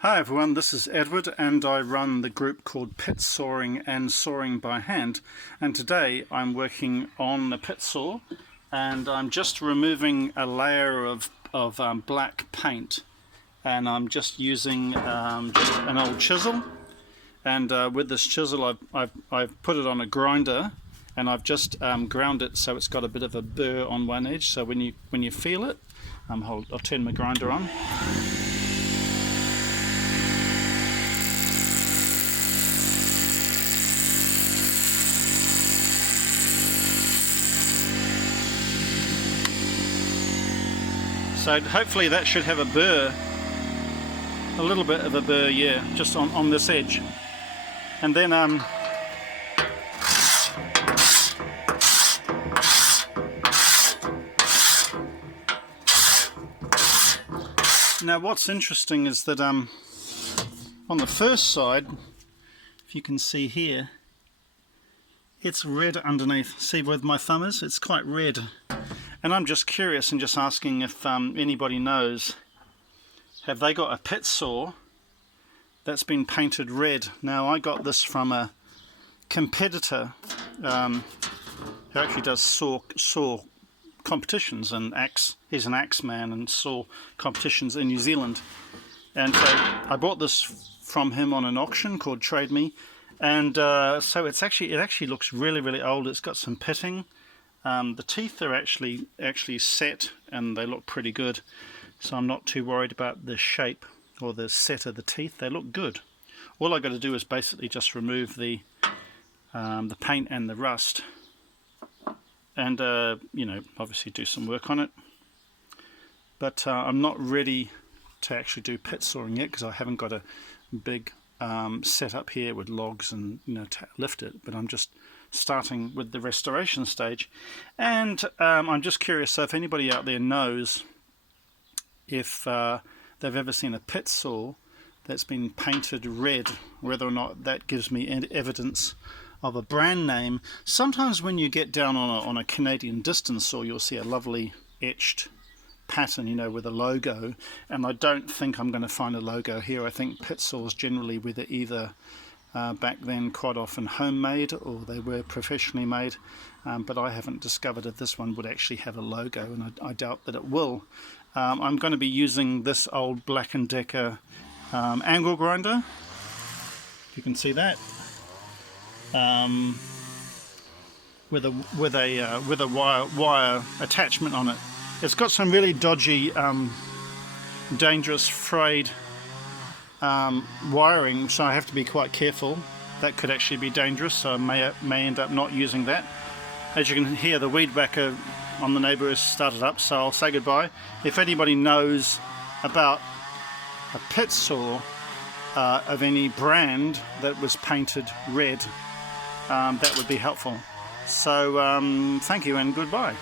Hi everyone, this is Edward and I run the group called Pit Sawing and Sawing by Hand, and today I'm working on a pit saw and I'm just removing a layer of black paint, and I'm just using just an old chisel, and with this chisel I've put it on a grinder and I've just ground it so it's got a bit of a burr on one edge, so when you feel it, I'll turn my grinder on. So hopefully that should have a burr, a little bit of a burr, yeah, just on this edge. And then now what's interesting is that on the first side, if you can see here, it's red underneath. See where my thumb is? It's quite red. And I'm just curious and just asking if anybody knows, have they got a pit saw that's been painted red? Now I got this from a competitor who actually does saw competitions, and he's an axe man and saw competitions in New Zealand. And so I bought this from him on an auction called Trade Me, and so it actually looks really old. It's got some pitting. The teeth are actually set and they look pretty good, so I'm not too worried about the shape or the set of the teeth. They look good. All I got to do is basically just remove the paint and the rust, and obviously do some work on it. But I'm not ready to actually do pit sawing yet because I haven't got a big setup here with logs and to lift it. But I'm just starting with the restoration stage, and I'm just curious, so if anybody out there knows if they've ever seen a pit saw that's been painted red, whether or not that gives me evidence of a brand name. Sometimes when you get down on a Canadian distance saw, you'll see a lovely etched pattern, with a logo, and I don't think I'm going to find a logo here. I think pit saws generally were either back then quite often homemade, or they were professionally made, but I haven't discovered if this one would actually have a logo, and I doubt that it will. I'm going to be using this old Black & Decker angle grinder. You can see that, with a wire attachment on it. It's got some really dodgy, dangerous, frayed wiring, so I have to be quite careful. That could actually be dangerous, so I may end up not using that. As you can hear, the weed whacker on the neighbour has started up, so I'll say goodbye. If anybody knows about a pit saw of any brand that was painted red, that would be helpful. So thank you and goodbye.